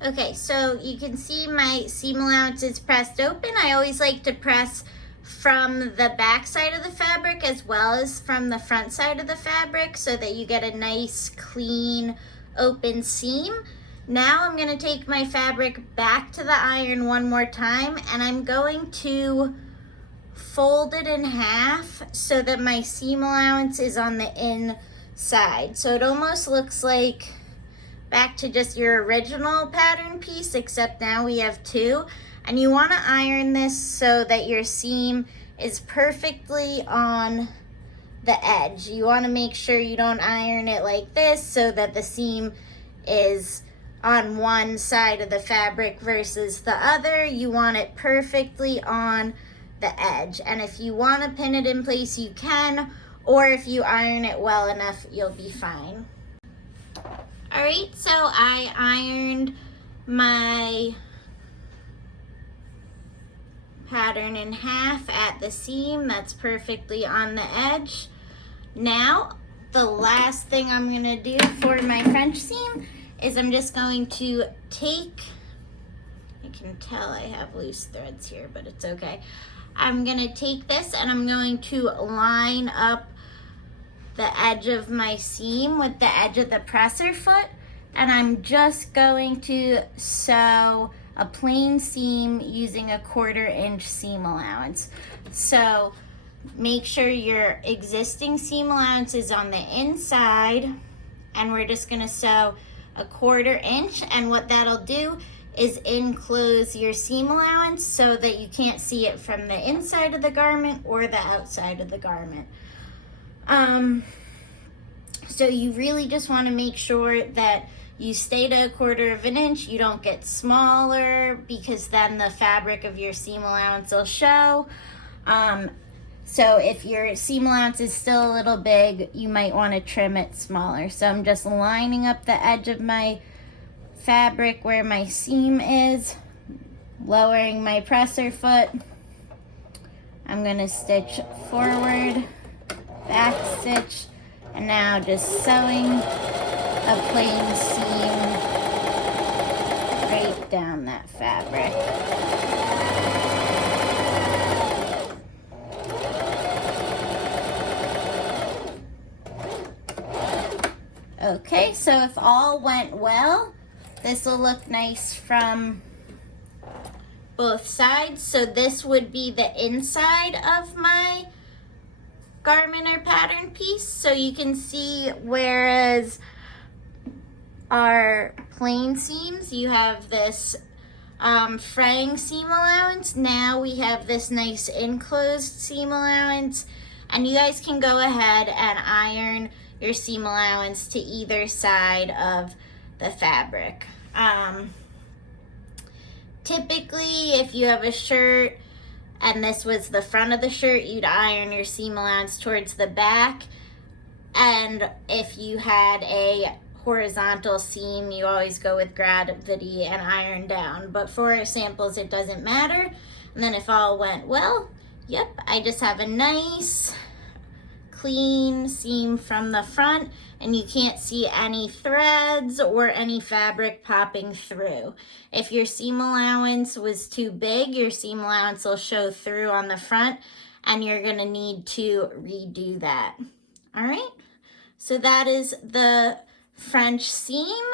Okay, so you can see my seam allowance is pressed open. I always like to press from the back side of the fabric as well as from the front side of the fabric so that you get a nice, clean, open seam. Now I'm going to take my fabric back to the iron one more time, and I'm going to fold it in half so that my seam allowance is on the inside. So it almost looks like back to just your original pattern piece, except now we have two. And you want to iron this so that your seam is perfectly on the edge. You want to make sure you don't iron it like this so that the seam is on one side of the fabric versus the other. You want it perfectly on the edge. And if you want to pin it in place, you can, or if you iron it well enough, you'll be fine. All right, so I ironed my pattern in half at the seam. That's perfectly on the edge. Now, the last thing I'm gonna do for my French seam is I'm just going to take, I can tell I have loose threads here, but it's okay. I'm gonna take this and I'm going to line up the edge of my seam with the edge of the presser foot, and I'm just going to sew a plain seam using a 1/4 inch seam allowance. So make sure your existing seam allowance is on the inside, and we're just gonna sew a 1/4 inch, and what that'll do is enclose your seam allowance so that you can't see it from the inside of the garment or the outside of the garment. So you really just want to make sure that you stay to a 1/4 inch. You don't get smaller, because then the fabric of your seam allowance will show. So if your seam allowance is still a little big, you might want to trim it smaller. So I'm just lining up the edge of my fabric where my seam is, lowering my presser foot. I'm going to stitch forward, back stitch, and now just sewing a plain seam right down that fabric. Okay, so if all went well, this will look nice from both sides. So this would be the inside of my garment or pattern piece. So you can see, whereas our plain seams, you have this fraying seam allowance, now we have this nice enclosed seam allowance, and you guys can go ahead and iron your seam allowance to either side of the fabric. Typically, if you have a shirt and this was the front of the shirt, you'd iron your seam allowance towards the back. And if you had a horizontal seam, you always go with gravity and iron down. But for our samples, it doesn't matter. And then if all went well, yep, I just have a nice clean seam from the front, and you can't see any threads or any fabric popping through. If your seam allowance was too big, your seam allowance will show through on the front, and you're gonna need to redo that. All right, so that is the French seam.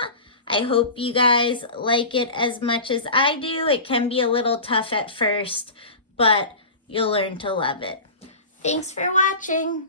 I hope you guys like it as much as I do. It can be a little tough at first, but you'll learn to love it. Thanks for watching.